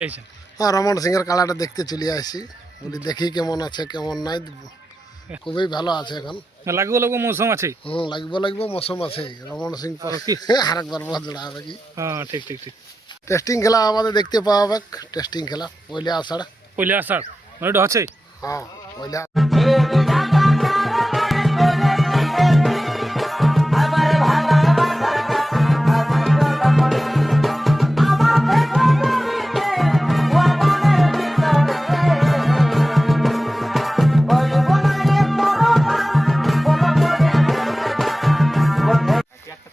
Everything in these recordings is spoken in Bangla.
হ্যাঁ, রমন সিং এর কালাটা দেখতে চলে আসছি, বলি দেখি কেমন আছে কেমন নাই। খুবই ভালো আছে এখন। লাগবো লাগবো মৌসুম আছে। লাগবো মৌসুম আছে। রমন সিং আরেকবার বদলা হবে কি। হ্যাঁ, ঠিক ঠিক ঠিক। টেস্টিং খেলা আমাদের দেখতে পাওয়া হবে। টেস্টিং খেলা পয়লা আষাঢ়। পয়লা আষাঢ় মানে এটা আছে। হ্যাঁ, পয়লা।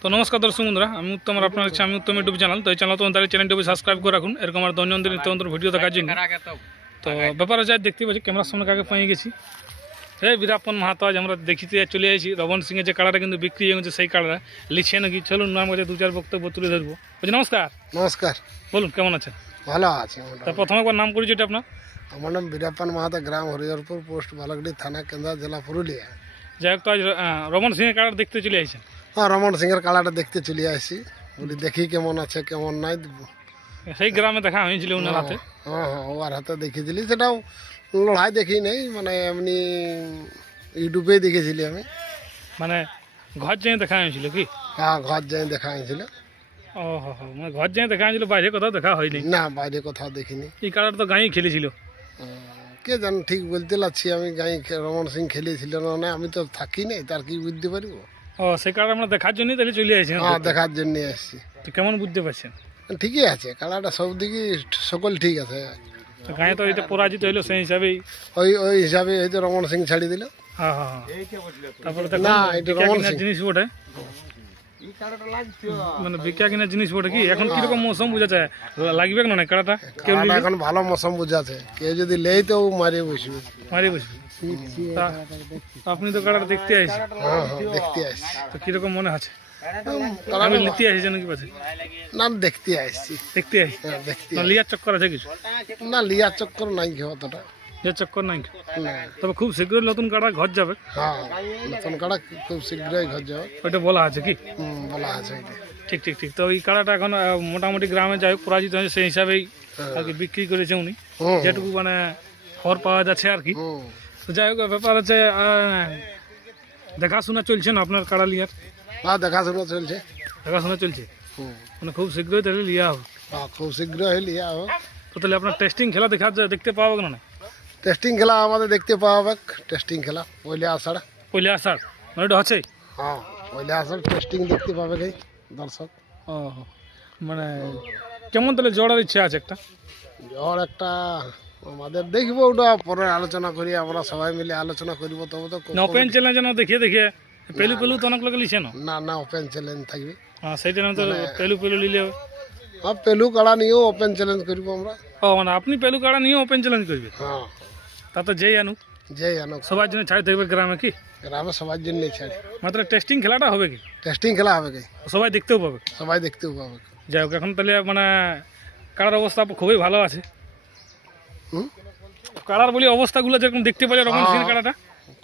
তো নমস্কার দর্শক বন্ধুরা, আমি উত্তম আর আপনার আমি উত্তম ইউটিউব চ্যানেল। তো এই চ্যানেল তোমাদের চ্যানেলটি সাবস্ক্রাইব করে রাখুন এরকম আর দৈনন্দিন নিত্যন্তর ভিডিও দেখার জন্য। তো ব্যাপার আছে, দেখতে পাচ্ছি ক্যামেরার সামনে কাকে পেয়ে গেছি। হ্যাঁ, বীরাপ্পন মাহাতো আজ আমরা দেখিতে চলে আসি। রমন সিংয়ের যে কাড়াটা কিন্তু বিক্রি হয়ে গেছে, সেই কাড়াটা লিখছে নাকি। চলুন নাম কাছে দু চার বক্তব্য তুলে ধরবো। বলছি নমস্কার। নমস্কার। বলুন কেমন আছেন? ভালো আছে। তা প্রথমে একবার নাম করেছি এটা আপনার? আমার নাম বীরাপ্পন মাহাতো, গ্রাম হরিহরপুর, পোস্ট বালকডি, থানা কেন্দ্রা, জেলা পুরুলিয়া। যাই হোক, তো আজ রমন সিংয়ের কাড়াটা দেখতে চলে আসছেন। হ্যাঁ, রমন সিং এর কালাটা দেখতে চলে আসছি, বলি দেখি কেমন আছে কেমন নাই। সেই গ্রামে দেখা হয়েছিল ওনার হাতে। হ্যাঁ হ্যাঁ, ওর হাতে দেখিয়েছিলি। সেটাও লড়াই দেখি নেই, মানে এমনি ইউটিউবেই দেখেছিলি আমি। মানে ঘর যেয়ে দেখা হয়েছিল কি? হ্যাঁ, ঘর যাই দেখা হয়েছিল। ও হো হো, মানে ঘর যেয়ে দেখা হয়েছিল, বাইরে কোথাও দেখা হয়নি। না, বাইরে কোথাও দেখিনি। এই কাড়াটা তো গাঁয়েই খেলেছিল। কে জান, ঠিক বলতে লাগছি আমি। রমন সিং খেলেছিল না, আমি তো থাকি নাই, তার কি বুঝতে পারবো। ও, সেই কাড়া আমরা দেখার জন্যই তাহলে চলে আসছি। হ্যাঁ, দেখার জন্য আসছি। তো কেমন বুঝতে পারছেন? ঠিকই আছে, কালাটা সব দিকে সকল ঠিক আছে। তো গাঁয়ে তো এটা পরাজিত হইলো, সেই হিসাবেই। ওই হিসাবে এই তো রমন সিং ছাড়ি দিল। হ্যাঁ হ্যাঁ হ্যাঁ। তারপরে তো না, এটা রমন সিং জিনিস বটে, মানে বিকা কিনা জিনিস বটে কি। এখন কিরকম মৌসুম বোঝা যায়, লাগবে না কাড়াটা? কেউ কালাটা এখন ভালো মৌসুম বুঝাছে, কেউ যদি লেই তো ও মারিয়ে বসবে। মারি বসবে। আপনি তো কাড়াটা দেখতে আসছেন। হ্যাঁ হ্যাঁ, দেখতে আসছি। তো কিরকম মনে আছে? কালাটা আমি নিতে আসছি নাকি পাশে? না, দেখতে আসছি। দেখতে আসছি হ্যাঁ, দেখতে না, লিয়ার চক্কর আছে কিছু? না, লিয়ার চক্কর নাই কি অতটা। লিয়ার চক্কর নাই। না। তবে খুব শীঘ্রই নতুন কাড়া ঘর যাবে। হ্যাঁ, নতুন কাড়া খুব শীঘ্রই ঘর যাবে। ওইটা বলা আছে কি? বলা আছে এটা। ঠিক ঠিক ঠিক। তো এই কাড়াটা এখন মোটামুটি গ্রামে যাই হোক পরাজিত হয়েছে, সেই হিসাবেই আর কি বিক্রি করেছে উনি, হুম, যেটুকু মানে খবর পাওয়া যাচ্ছে আর কি। হুম। তো যাই হোক, ব্যাপার হচ্ছে দেখাশোনা চলছে না আপনার কাড়া লিয়ার? হ্যাঁ, দেখাশোনা চলছে। দেখাশোনা চলছে, হুম। মানে খুব শীঘ্রই তাহলে লিয়া হবে। হ্যাঁ, খুব শীঘ্রই লিয়া হবে। তো তাহলে আপনার টেস্টিং খেলা দেখতে পাওয়া না? টেস্টিং খেলা আমাদের দেখতে পাওয়া হবে। টেস্টিং খেলা পয়লা আষাঢ়। পয়লা আষাঢ় মানে এটা হচ্ছে। হ্যাঁ, পয়লা আষাঢ় টেস্টিং দেখতে পাবে এই দর্শক। ও, মানে কেমন তাহলে জড়ার ইচ্ছা আছে একটা? জ্বর একটা আমাদের দেখবো, ওটা পরে আলোচনা করি, আমরা সবাই মিলে আলোচনা করবো। তবে তো ওপেন চ্যালেঞ্জ যেন দেখিয়ে পেলু তো অনেক লোক লিছে না। না না, ওপেন চ্যালেঞ্জ থাকবে। হ্যাঁ, সেই জন্য তো পেলু নিলে। হ্যাঁ, পেলু কাড়া নিয়েও ওপেন চ্যালেঞ্জ করবো আমরা। ও, মানে আপনি পেলু কাড়া নিয়ে ওপেন চ্যালেঞ্জ করবে? হ্যাঁ, তাতে যেই আনুক যেই আনুক সবার জন্য ছাড়ি থাকবে গ্রামে কি? গ্রামে সবার জন্যই ছাড়ে। মাত্র টেস্টিং খেলাটা হবে কি? টেস্টিং খেলা হবে কি, সবাই দেখতেও পাবে। সবাই দেখতেও পাবে। যাই হোক, এখন তাহলে মানে কাড়ার অবস্থা খুবই ভালো আছে। হুম? কাড়ার বলি অবস্থাগুলো যেরকম দেখতে পাচ্ছি রমন সিং কাড়াটা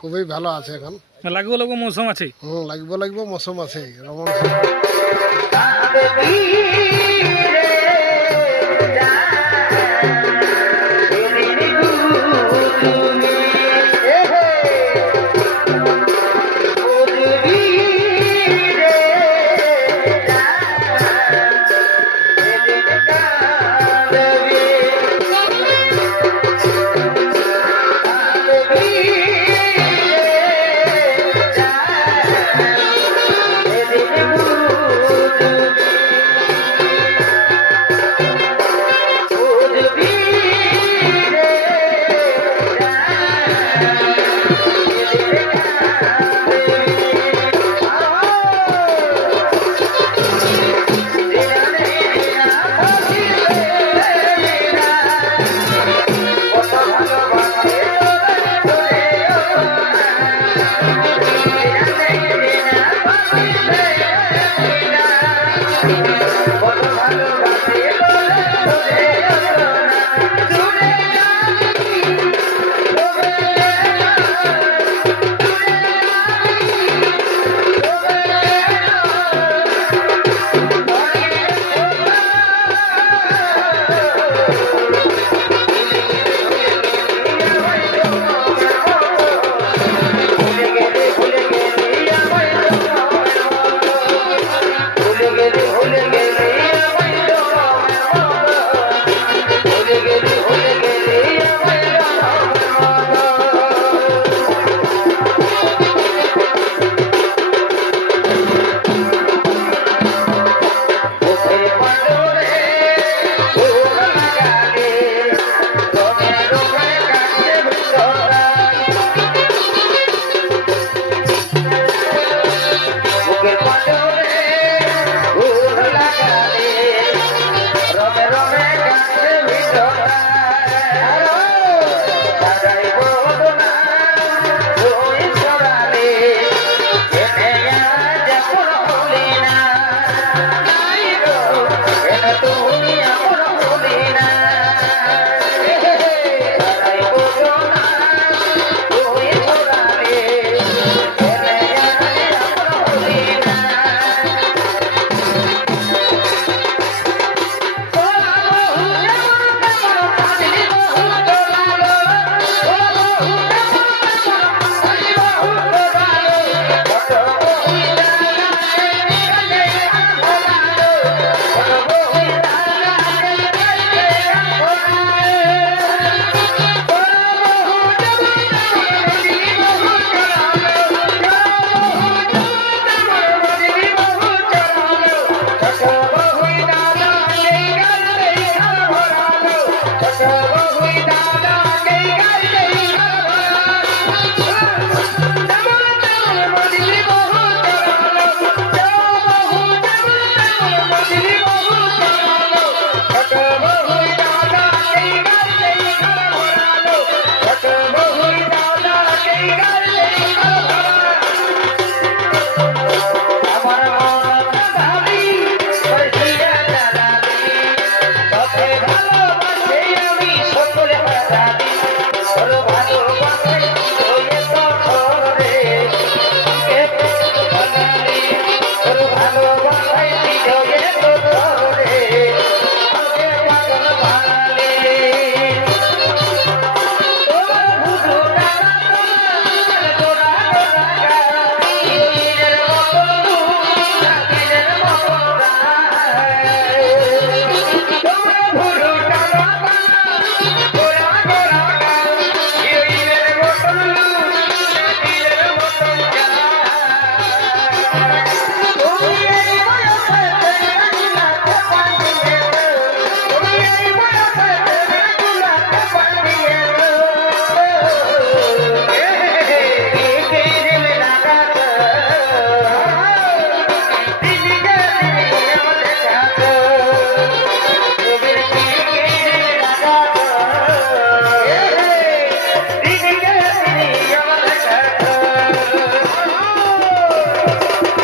খুবই ভালো আছে এখন। লাগবো মৌসুম আছে। লাগবো মৌসুম আছে। রমন সিং